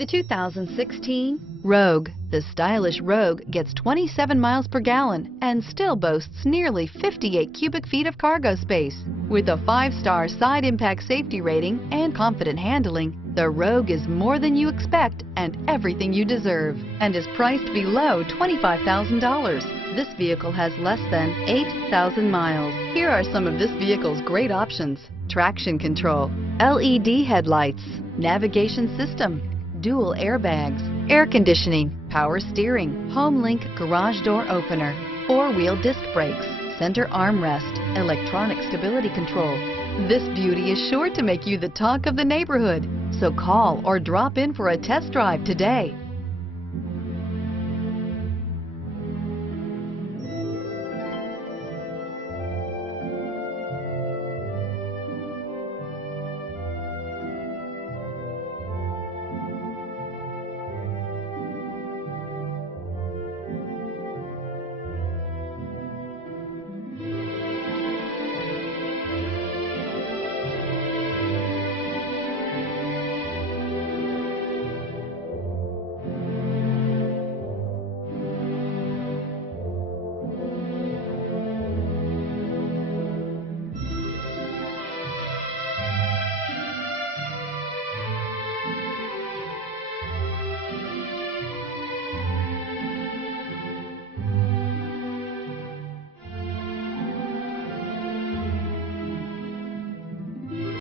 The 2016 Rogue. The stylish Rogue gets 27 miles per gallon and still boasts nearly 58 cubic feet of cargo space. With a 5-star side impact safety rating and confident handling, the Rogue is more than you expect and everything you deserve, and is priced below $25,000. This vehicle has less than 8,000 miles. Here are some of this vehicle's great options: traction control, LED headlights, navigation system, dual airbags, air conditioning, power steering, HomeLink garage door opener, 4-wheel disc brakes, center armrest, electronic stability control. This beauty is sure to make you the talk of the neighborhood. So call or drop in for a test drive today.